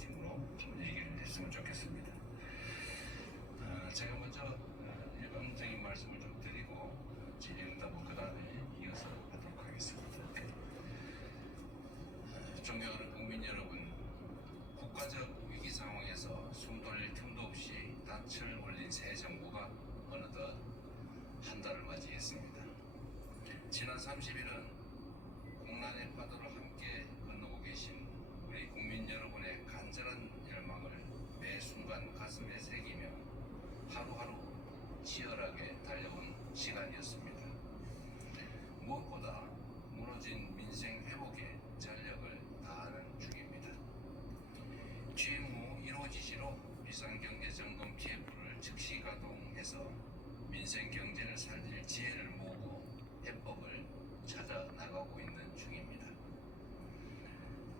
중심으로 한번 얘기를 했으면 좋겠습니다. 제가 먼저 일반적인 말씀을 좀 드리고 질의응답은 그 다음에 이어서 하도록 하겠습니다. 존경하는 국민 여러분, 국가적 위기 상황에서 숨 돌릴 틈도 없이 낯을 올린 새 정부가 어느덧 한 달을 맞이했습니다. 지난 30일은 공난의 파도를 함께 건너고 계신 우리 국민 여러분의 간절한 열망을 매 순간 가슴에 새기며 하루하루 치열하게 달려온 시간이었습니다. 무엇보다 무너진 민생 회복에 전력을 다하는 중입니다. 취임 후 1호 지시로 비상경제점검 TF를 즉시 가동해서 민생 경제를 살릴 지혜를 모으고 해법을 찾아 나가고 있는 중입니다.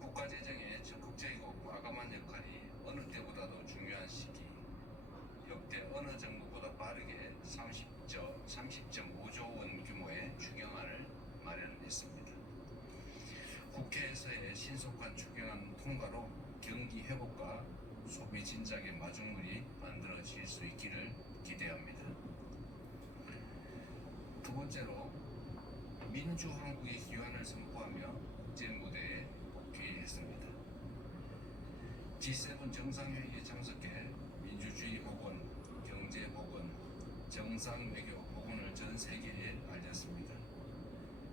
국가 재정의 적극적이고 과감한 역할이 어느 때보다도 중요한 시기, 역대 어느 정부보다 빠르게 30.5조 원 규모의 추경안을 마련했습니다. 국회에서의 신속한 추경안 통과로 경기 회복과 소비 진작의 마중물이 만들어질 수 있기를 기대합니다. 두 번째로 민주항국의 기원을 선포하며 국제 무대에 복귀했습니다. G7 정상회의에 참석해 민주주의 복원, 경제 복원, 정상 외교 복원을 전 세계에 알렸습니다.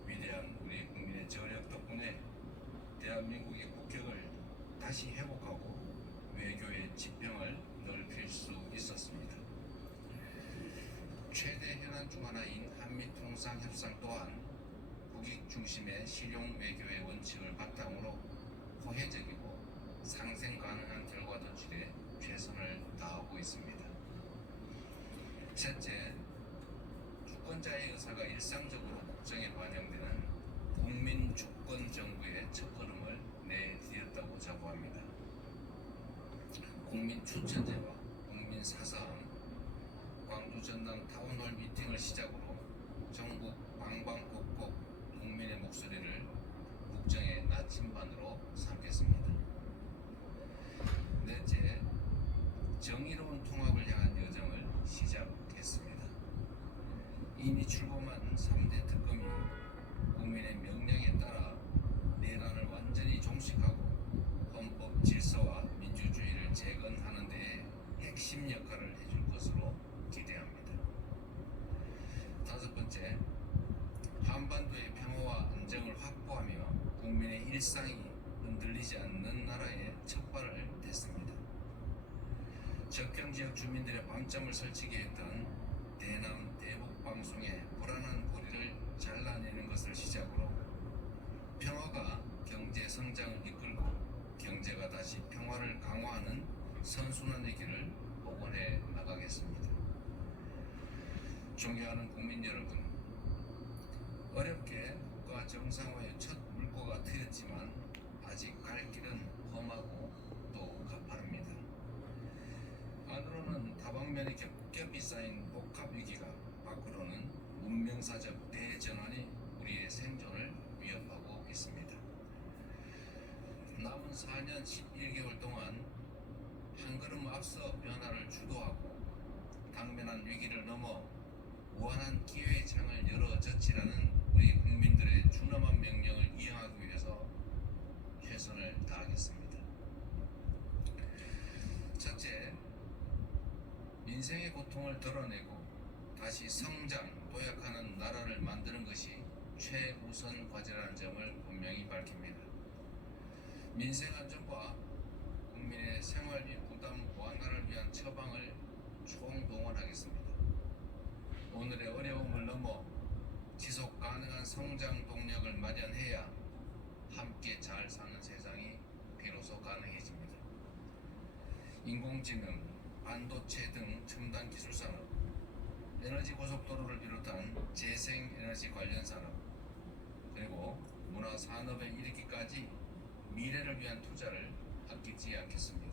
위대한 우리 국민의 저력 덕분에 대한민국의 국격을 다시 회복하고 외교의 지평을 넓힐 수 있었습니다. 최대 현안 중 하나인 한미통상협상 또한 국익 중심의 실용 외교의 원칙을 바탕으로 호혜적이고 상생 가능한 결과 도출에 최선을 다하고 있습니다. 셋째, 주권자의 의사가 일상적으로 국정에 반영되는 국민 주권 정부의 첫걸음을 내디뎠다고 자부합니다. 국민 추천제와 국민 사사함, 광주 전남 타운홀 미팅을 시작으로 전국 방방곡곡 국민의 목소리를 국정의 나침반으로 삼겠습니다. 넷째, 정의로운 통합을 향한 여정을 시작했습니다. 이미 출범한 3대 특검이 국민의 명령에 따라 내란을 완전히 종식하고 헌법 질서와 민주주의를 재건하는 데 핵심 역할을 해줄 것으로 기대합니다. 다섯 번째, 한반도의 평화와 안정을 확보하며 국민의 일상이 흔들리지 않는 나라에 첫발을 댔습니다. 접경 지역 주민들의 밤잠을 설치게 했던 대남 대북 방송의 불안한 고리를 잘라내는 것을 시작으로 평화가 경제 성장을 이끌고 경제가 다시 평화를 강화하는 선순환의 길을 복원해 나가겠습니다. 존경하는 국민 여러분, 어렵게 국가 정상화의 첫 물꼬가 트였지만 아직 갈 길은 험하고 또 가파릅니다. 안으로는 다방면에 겹겹이 쌓인 복합 위기가, 밖으로는 문명사적 대전환이 우리의 생존을 위협하고 있습니다. 남은 4년 11개월 동안 한 걸음 앞서 변화를 주도하고 당면한 위기를 넘어 무한한 기회의 창을 열어젖히라는 우리 국민들의 준엄한 명령을 이행하기 위해서 최선을 다하겠습니다. 첫째, 민생의 고통을 덜어내고 다시 성장, 도약하는 나라를 만드는 것이 최우선 과제라는 점을 분명히 밝힙니다. 민생 안정과 국민의 생활비 부담 완화를 위한 처방을 총동원하겠습니다. 오늘의 어려움을 넘어 지속 가능한 성장 동력을 마련해야 함께 잘 사는 세상이 비로소 가능해집니다. 인공지능, 반도체 등 첨단 기술 산업, 에너지 고속도로를 비롯한 재생에너지 관련 산업, 그리고 문화 산업에 이르기까지 미래를 위한 투자를 아끼지 않겠습니다.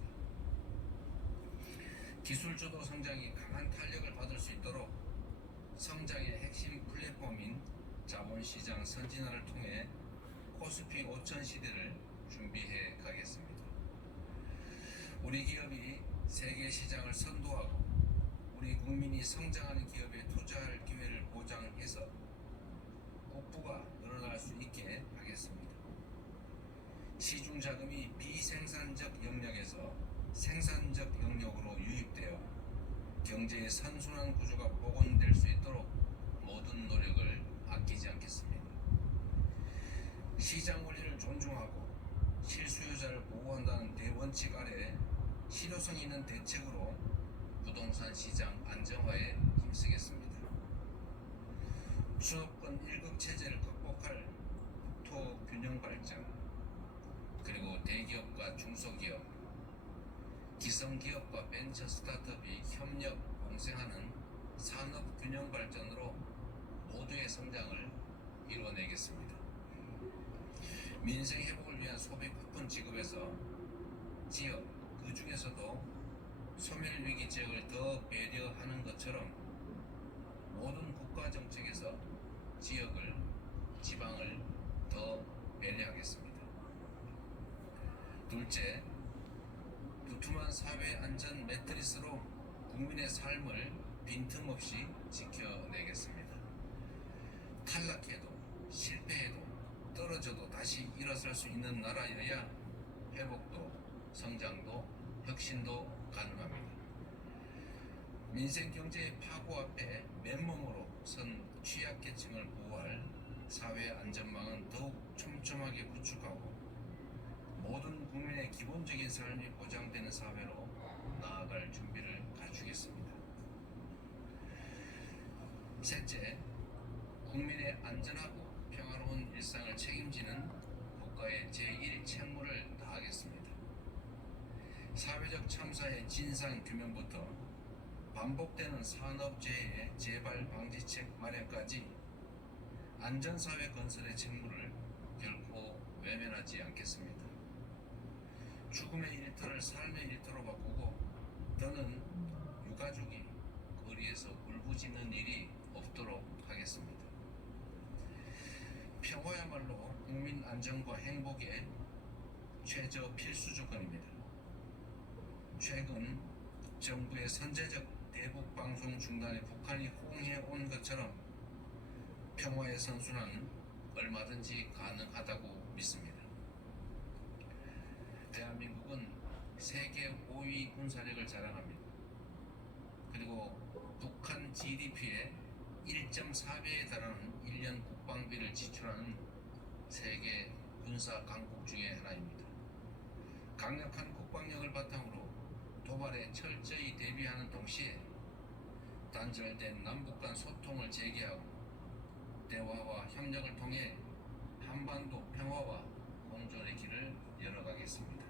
기술 주도 성장이 강한 탄력을 받을 수 있도록 성장의 핵심 플랫폼인 자본시장 선진화를 통해 코스피 5천 시대를 준비해 가겠습니다. 우리 기업이 세계 시장을 선도하고 우리 국민이 성장하는 기업에 투자할 기회를 보장해서 국부가 늘어날 수 있게 하겠습니다. 시중 자금이 비생산적 영역에서 생산적 영역으로 유입되어 경제의 선순환 구조가 복원될 수 있도록 모든 노력을 아끼지 않겠습니다. 시장 원리를 존중하고 실수요자를 보호한다는 대원칙 아래 실효성 있는 대책으로 부동산 시장 안정화에 힘쓰겠습니다. 수도권 1급 체제를 극복할 국토 균형 발전, 그리고 대기업과 중소기업, 기성기업과 벤처 스타트업이 협력 공생하는 산업 균형 발전으로 모두의 성장을 이뤄내겠습니다. 민생 회복을 위한 소비 쿠폰 지급에서 지역, 그 중에서도 소멸위기 지역을 더 배려하는 것처럼 모든 국가 정책에서 지역을, 지방을 더 배려하겠습니다. 둘째, 두툼한 사회 안전 매트리스로 국민의 삶을 빈틈없이 지켜내겠습니다. 탈락해도 실패해도 떨어져도 다시 일어설 수 있는 나라여야 회복도 성장도 혁신도 가능합니다. 민생 경제의 파고 앞에 맨몸으로 선 취약계층을 보호할 사회 안전망은 더욱 촘촘하게 구축하고 모든 국민의 기본적인 삶이 보장되는 사회로 나아갈 준비를 갖추겠습니다. 셋째, 국민의 안전하고 평화로운 일상을 책임지는 국가의 제1책무를 다하겠습니다. 사회적 참사의 진상 규명부터 반복되는 산업재해의 재발 방지책 마련까지 안전사회 건설의 책무를 결코 외면하지 않겠습니다. 죽음의 일터를 삶의 일터로 바꾸고 더는 유가족이 거리에서 울부짖는 일이 없도록 하겠습니다. 평화야말로 국민 안전과 행복의 최저 필수 조건입니다. 최근 정부의 선제적 대북 방송 중단에 북한이 호응해 온 것처럼 평화의 선순환은 얼마든지 가능하다고 믿습니다. 대한민국은 세계 5위 군사력을 자랑합니다. 그리고 북한 GDP의 1.4배에 달하는 1년 국방비를 지출하는 세계 군사 강국 중의 하나입니다. 강력한 국방력을 바탕으로 도발에 철저히 대비하는 동시에 단절된 남북 간 소통을 재개하고 대화와 협력을 통해 한반도 평화와 공존의 길을 열어가겠습니다.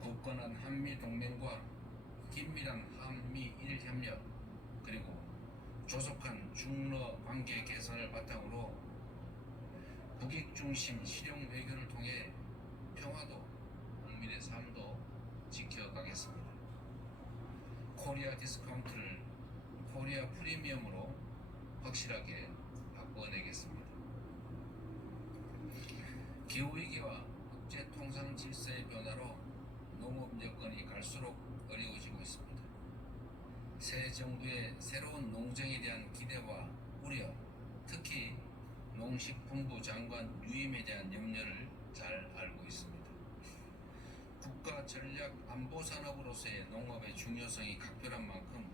굳건한 한미 동맹과 긴밀한 한미 일협력 그리고 조속한 중러 관계 개선을 바탕으로 국익 중심 실용 외교를 통해 평화도 국민의 삶도 지켜가겠습니다. 코리아 디스카운트를 코리아 프리미엄으로 확실하게 바꿔내겠습니다. 기후위기와 국제통상 질서의 변화로 농업 여건이 갈수록 어려워지고 있습니다. 새 정부의 새로운 농정에 대한 기대와 우려, 특히 농식품부 장관 유임에 대한 염려를 잘 알고 있습니다. 국가 전략 안보 산업으로서의 농업의 중요성이 각별한 만큼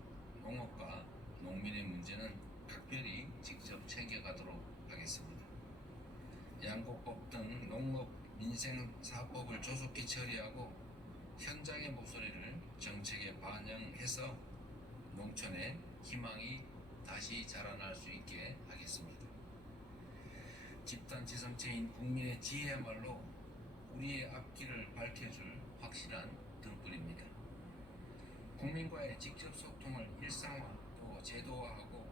농업과 농민의 문제는 각별히 직접 챙겨가도록 하겠습니다. 양곡법 등 농업 민생사법을 조속히 처리하고 현장의 목소리를 정책에 반영해서 농촌의 희망이 다시 자라날 수 있게 하겠습니다. 집단지성체인 국민의 지혜야말로 우리의 앞길을 밝혀줄 확실한 등불입니다. 국민과의 직접 소통을 일상화 또 제도화하고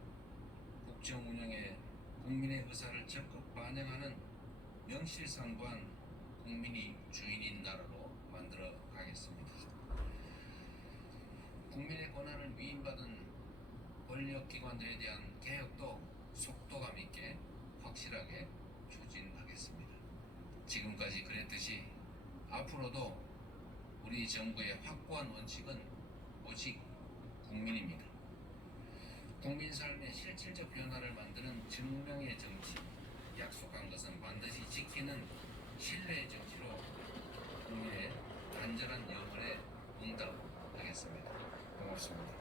국정 운영에 국민의 의사를 적극 반영하는 명실상부한 국민이 주인인 나라로 만들어 가겠습니다. 국민의 권한을 위임받은 권력기관들에 대한 개혁도 속도감 있게 확실하게 추진하겠습니다. 지금까지 그랬듯이 앞으로도 우리 정부의 확고한 원칙은 오직 국민입니다. 국민 삶의 실질적 변화를 만드는 증명의 정치, 약속한 것은 반드시 지키는 신뢰의 정치로 국민의 간절한 영혼에 응답하겠습니다. 고맙습니다.